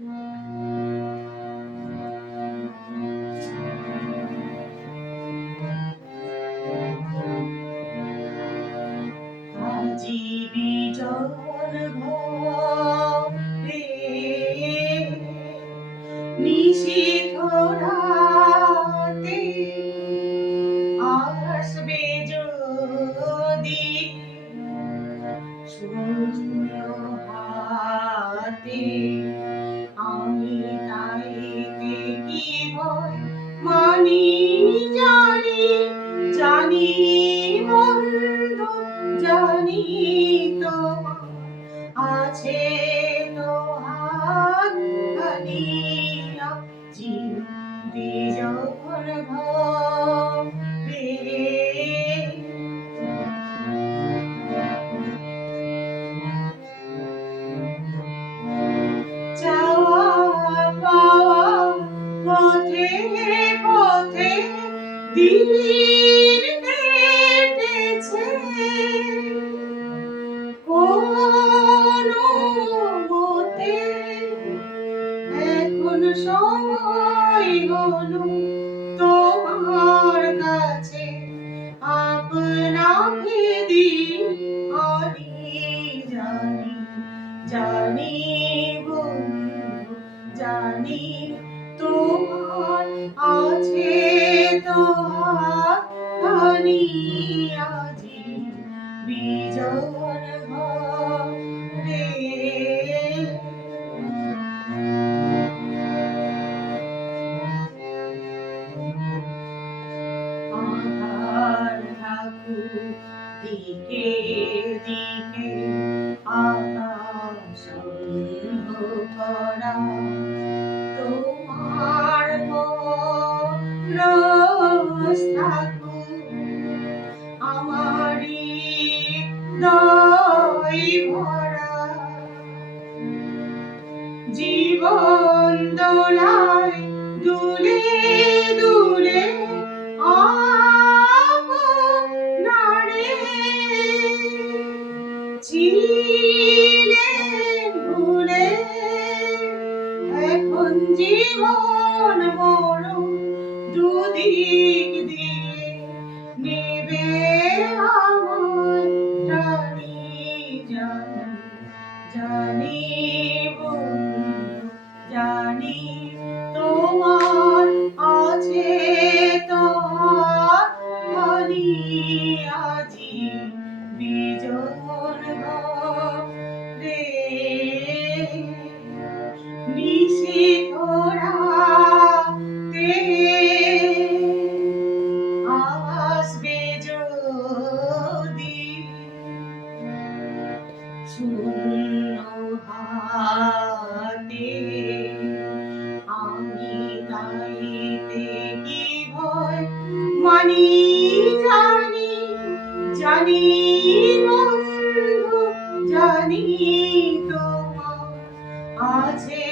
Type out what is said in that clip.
আজি বিজন ঘরে নিশীথ রাতে আসবে যদি শূন্য হাতে, আমি তাইতে কি ভয় মানি জানি, জানি বন্ধু জানি তোমার আছে তো হাত খানিয়া জিন্দি যখন ঘরে চাওয়া পাওয়া পথে পথে দিন কেটেছে, কোনো মতে এখন সময় হলো তোমার কাছে আপনাকে দিই আমি জানি, জানি বন্ধু জানি তোমার আছে তো হাতখানি আজি বিজন ঘরে। আধার থাকুক দিকে দিকে আকাশ অন্ধকারা, তোমার পরশ থাকুক আমারই হৃদয় ভরা, জীবন দোলায় দুলে দুলে আপনারে ছিলেন ভুলে, এখন জীবন মরণ দুদিক দিয়ে নেবে আমার জানি, জানি জানি বন্ধু জানি তোমার আছে তো হাতখানি আজি বিজন ঘরে। নিশীথ রাতে আসবে যদি শূন্য হাতে, আমি তাইতে কি ভয় মানি জানি, জানি বন্ধু জানি তোমার আছে